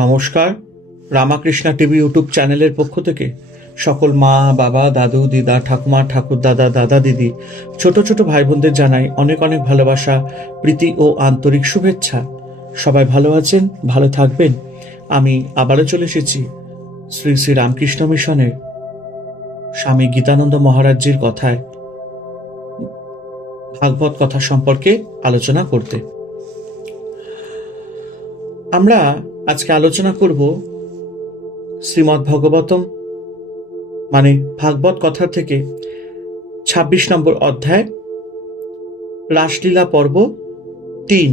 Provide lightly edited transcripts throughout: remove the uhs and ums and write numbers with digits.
নমস্কার। Ramakrishna TV YouTube চ্যানেলের পক্ষ থেকে সকল মা, বাবা, দাদু, দিদা, ঠাকুমা, ঠাকুর দাদা, দাদা, দিদি, ছোট ছোট ভাই বোনদের জানাই অনেক অনেক ভালোবাসা, প্রীতি ও আন্তরিক শুভেচ্ছা। সবাই ভালো আছেন, ভালো থাকবেন। আমি আবারও চলে এসেছি শ্রী শ্রী রামকৃষ্ণ মিশনের স্বামী গীতানন্দ মহারাজজির কথায় ভাগবত কথা সম্পর্কে আলোচনা করতে। আমরা আজকে আলোচনা করব শ্রীমদ্ ভাগবতম মানে ভাগবত কথা থেকে ২৬ নম্বর অধ্যায়, রাসলীলা পর্ব ৩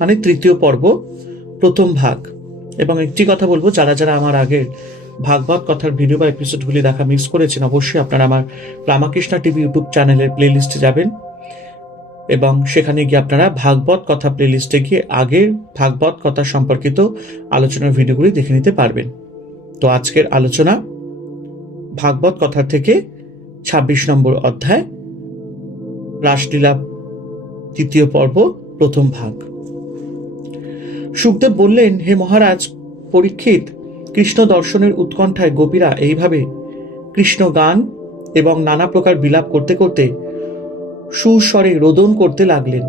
মানে তৃতীয় পর্ব, প্রথম ভাগ। এবং একটি কথা বলবো, যারা যারা আমার আগের ভাগবত কথার ভিডিও বা এপিসোডগুলি দেখা মিস করেছেন, অবশ্যই আপনারা আমার রামাকৃষ্ণা টিভি ইউটিউব চ্যানেলের প্লে লিস্টে যাবেন এবং সেখানে গিয়ে আপনারা ভাগবত কথা প্লে লিস্টে গিয়ে আগের ভাগবত কথা সম্পর্কিত আলোচনার ভিডিওগুলি দেখে নিতে পারবেন। তো আজকের আলোচনা ভাগবত কথা থেকে ২৬ নম্বর অধ্যায়, রাসলীলা তৃতীয় পর্ব, প্রথম ভাগ। সুখদেব বললেন, হে মহারাজ পরীক্ষিত, কৃষ্ণ দর্শনের উৎকণ্ঠায় গোপীরা এইভাবে কৃষ্ণ গান এবং নানা প্রকার বিলাপ করতে করতে সুস্বরে রোদন করতে লাগলেন।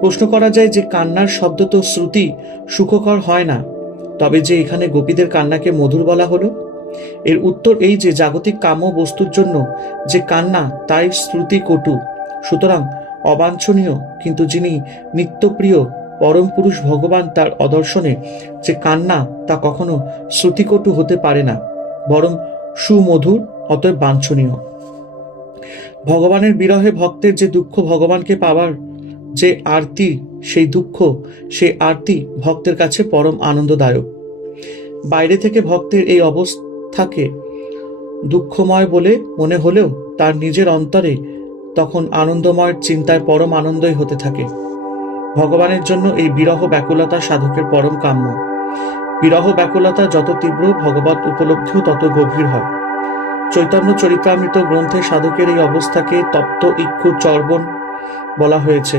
প্রশ্ন করা যায় যে কান্নার শব্দ তো শ্রুতি সুখকর হয় না, তবে যে এখানে গোপীদের কান্নাকে মধুর বলা হলো, এর উত্তর এই যে জাগতিক কাম্য বস্তুর জন্য যে কান্না তাই শ্রুতি কটু, সুতরাং অবাঞ্ছনীয়। কিন্তু যিনি নিত্যপ্রিয় পরম পুরুষ ভগবান, তার অদর্শনে যে কান্না তা কখনো শ্রুতিকটু হতে পারে না, বরং সুমধুর, অতএব বাঞ্ছনীয়। ভগবানের বিরহে ভক্তের যে দুঃখ, ভগবানকে পাওয়ার যে আরতি, সেই দুঃখ, সেই আরতি ভক্তের কাছে পরম আনন্দদায়ক। বাইরে থেকে ভক্তের এই অবস্থাকে দুঃখময় বলে মনে হলেও তার নিজের অন্তরে তখন আনন্দময়ের চিন্তায় পরম আনন্দই হতে থাকে। ভগবানের জন্য এই বিরহ ব্যাকুলতা সাধকের পরম কাম্য। বিরহ ব্যাকুলতা যত তীব্র, ভগবত উপলব্ধিও তত গভীর হয়। চৈতন্য চরিতামৃত গ্রন্থে সাধকের এই অবস্থাকে তপ্ত ইক্ষু চর্বণ বলা হয়েছে।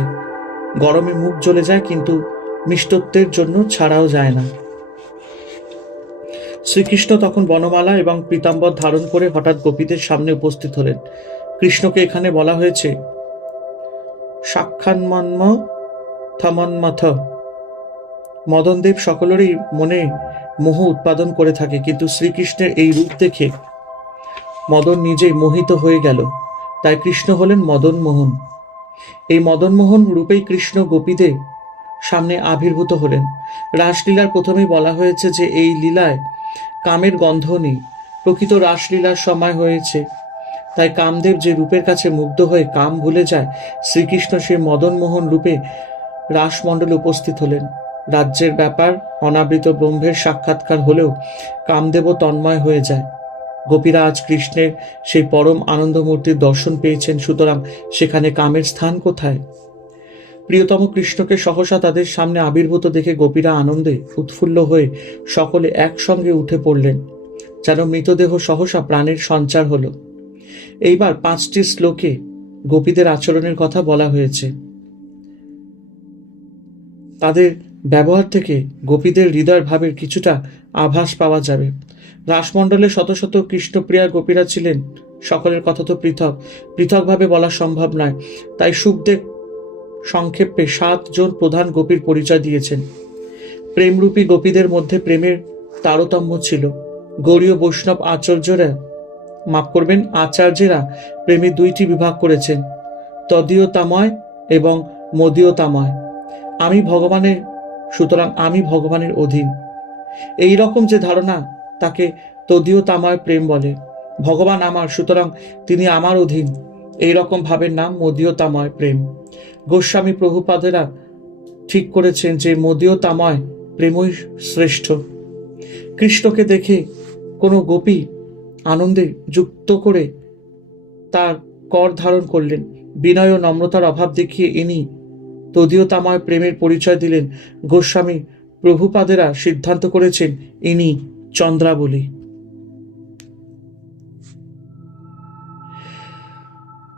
গরমে মুখ জ্বলে যায়, কিন্তু মিষ্টত্বের জন্য ছাড়াও যায় না। শ্রীকৃষ্ণ তখন বনমালা এবং পীতাম্বর ধারণ করে হঠাৎ গোপীদের সামনে উপস্থিত হলেন। কৃষ্ণকে এখানে বলা হয়েছে সাক্ষান্মন্ম থমন্মথ। মদনদেব সকলেরই মনে মোহ উৎপাদন করে থাকে, কিন্তু শ্রীকৃষ্ণের এই রূপ দেখে মদন নিজেই মোহিত হয়ে গেল। তাই কৃষ্ণ হলেন মদন মোহন। এই মদনমোহন রূপেই কৃষ্ণ গোপীদের সামনে আবির্ভূত হলেন। রাসলীলার প্রথমেই বলা হয়েছে যে এই লীলায় কামের গন্ধ নেই। প্রকৃত রাসলীলার সময় হয়েছে, তাই কামদেব যে রূপের কাছে মুগ্ধ হয়ে কাম ভুলে যায়, শ্রীকৃষ্ণ সেই মদনমোহন রূপে রাসমণ্ডলে উপস্থিত হলেন। রাজ্যের ব্যাপার অনাবৃত ব্রহ্মের সাক্ষাৎকার হলেও কামদেবও তন্ময় হয়ে যায়। গোপীরা আজ কৃষ্ণের সেই পরম আনন্দমূর্তির দর্শন পেয়েছেন, সুতরাং সেখানে কামের স্থান কোথায়? প্রিয়তম কৃষ্ণকে সহসা তাদের সামনে আবির্ভূত দেখে গোপীরা আনন্দে উৎফুল্ল হয়ে সকলে একসঙ্গে উঠে পড়লেন, যেন মৃতদেহ সহসা প্রাণের সঞ্চার হলো। এইবার 5টি শ্লোকে গোপীদের আচরণের কথা বলা হয়েছে। তাদের ব্যবহার থেকে গোপীদের হৃদয় ভাবের কিছুটা আভাস পাওয়া যাবে। রাসমণ্ডলে শত শত কৃষ্ণপ্রিয়া গোপীরা ছিলেন। সকলের কথা তো পৃথক পৃথকভাবে বলা সম্ভব নয়, তাই সুখদেব সংক্ষেপে 7 জন প্রধান গোপীর পরিচয় দিয়েছেন। প্রেমরূপী গোপীদের মধ্যে প্রেমের তারতম্য ছিল। গৌড়ীয় বৈষ্ণব আচার্যেরা প্রেমে 2টি বিভাগ করেছেন, তদীয়তাময় এবং মদীয়তাময়। আমি ভগবানের, সুতরাং আমি ভগবানের অধীন, এই রকম যে ধারণা তাকে তদীয়তাময় প্রেম বলে। ভগবান আমার, সুতরাং তিনি আমার অধীন, এই রকম ভাবের নাম মদীয়তাময় প্রেম। গোস্বামী প্রভুপাদেরা ঠিক করেছেন যে মদীয়তাময় প্রেমই শ্রেষ্ঠ। কৃষ্ণকে দেখে কোনো গোপী আনন্দে যুক্ত করে তার কর ধারণ করলেন। বিনয় ও নম্রতার অভাব দেখিয়ে ইনি তদীয়তাময় প্রেমের পরিচয় দিলেন। গোস্বামী প্রভুপাদেরা সিদ্ধান্ত করেছেন ইনি চন্দ্রাবলী।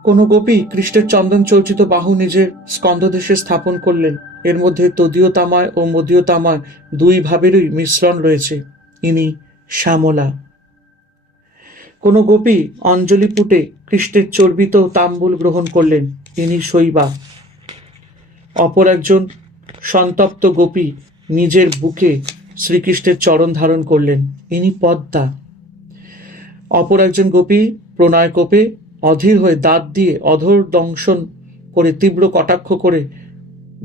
কোন গোপী কৃষ্ণের চন্দন চর্চিত বাহু নিজের স্কন্ধদেশে স্থাপন করলেন। এর মধ্যে তদীয়তাময় ও মদীয়তাময় দুই ভাবেরই মিশ্রণ রয়েছে। ইনি শ্যামলা। কোন গোপী অঞ্জলি পুটে কৃষ্ণের চর্বিত তাম্বুল গ্রহণ করলেন। ইনি শৈবা। অপর একজন সন্তপ্ত গোপী নিজের বুকে শ্রীকৃষ্ণের চরণ ধারণ করলেন। ইনি পদ্মা। অপর একজন গোপী প্রণয় কোপে অধীর হয়ে দাঁত দিয়ে অধর দংশন করে তীব্র কটাক্ষ করে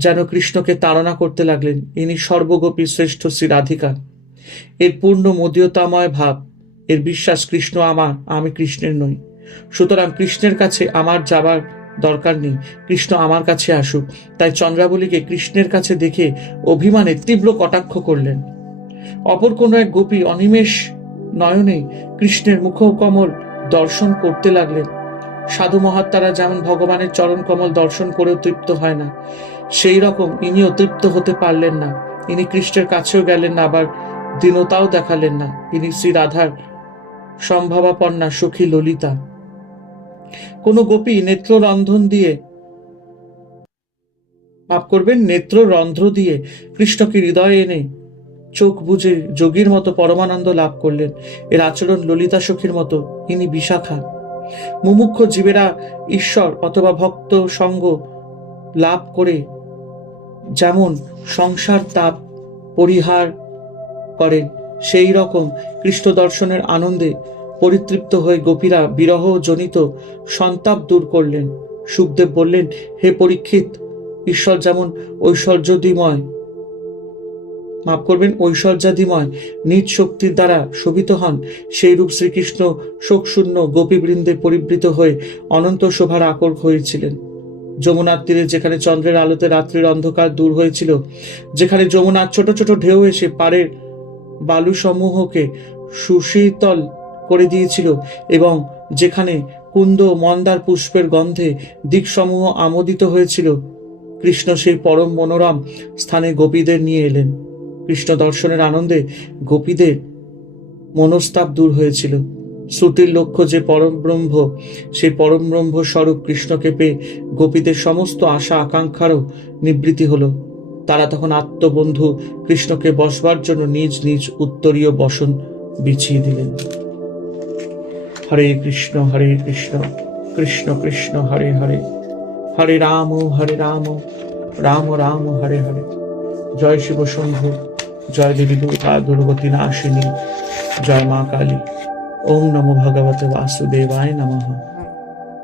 যেন কৃষ্ণকে তাড়না করতে লাগলেন। ইনি সর্বগোপী শ্রেষ্ঠ শ্রী রাধিকা। এর পূর্ণ মদীয়তাময় ভাব, এর বিশ্বাস কৃষ্ণ আমার, আমি কৃষ্ণের নই। সুতরাং কৃষ্ণের কাছে আমার যাবার দরকার নেই, কৃষ্ণ আমার কাছে আসুক। তাই চন্দ্রাবলীকে কৃষ্ণের কাছে দেখে অভিমানে তীব্র কটাক্ষ করলেন। অপর কোন এক গোপী অনিমেষ নয়নে কৃষ্ণের মুখকমল দর্শন করতে লাগলেন। সাধু মহাত্মারা যেমন ভগবানের চরণ কমল দর্শন করেও তৃপ্ত হয় না, সেই রকম ইনিও তৃপ্ত হতে পারলেন না। ইনি কৃষ্ণের কাছেও গেলেন না, আবার দীনতাও দেখালেন না। ইনি শ্রী রাধার সম্ভাবাপন্না সখী ললিতা। কোন গোপী নেত্ররন্ধ্র দিয়ে কৃষ্ণকে হৃদয়ে এনে চোখ বুজে যোগীর মতো পরমানন্দ লাভ করলেন। এর আচরণ ললিতা সখীর মতো। ইনি বিশাখা। মুমুক্ষ জীবেরা ঈশ্বর অথবা ভক্ত সঙ্গ লাভ করে যেমন সংসার তাপ পরিহার করেন, সেই রকম কৃষ্ণ দর্শনের আনন্দে পরিতৃপ্ত হয়ে গোপীরা বিরহ জনিত সন্তাপ দূর করলেন। সুখদেব বললেন, হে পরীক্ষিত, ঈশ্বর যেমন ঐশ্বর্যাদিময় নিজ শক্তির দ্বারা শোভিত হন, সেই রূপ শ্রীকৃষ্ণ শোকশূন্য গোপীবৃন্দে পরিবৃত হয়ে অনন্ত শোভার আকর হয়েছিলেন। যমুনার তীরে যেখানে চন্দ্রের আলোতে রাত্রির অন্ধকার দূর হয়েছিল, যেখানে যমুনার ছোট ছোট ঢেউ এসে পাড়ের বালু সমূহকে সুশীতল করে দিয়েছিল, এবং যেখানে কুন্দ মন্দার পুষ্পের গন্ধে দিকসমূহ আমোদিত হয়েছিল, কৃষ্ণ সেই পরম মনোরম স্থানে গোপীদের নিয়ে এলেন। কৃষ্ণ দর্শনের আনন্দে গোপীদের মনস্তাপ দূর হয়েছিল। শ্রুতির লক্ষ্য যে পরম ব্রহ্ম, সেই পরম ব্রহ্ম স্বরূপ কৃষ্ণকে পেয়ে গোপীদের সমস্ত আশা আকাঙ্ক্ষারও নিবৃত্তি হল। তারা তখন আত্মবন্ধু কৃষ্ণকে বসবার জন্য নিজ নিজ উত্তরীয় বসন বিছিয়ে দিলেন। হরে কৃষ্ণ কৃষ্ণ কৃষ্ণ হরে হরে, হরে রাম রাম রাম হরে হরে। জয় শিব শম্ভু, জয় দেবী দুর্গা দুর্গতি নাশিনী, জয় মা কালী। ওম নমো ভগবতে বাসুদেবায় নমঃ।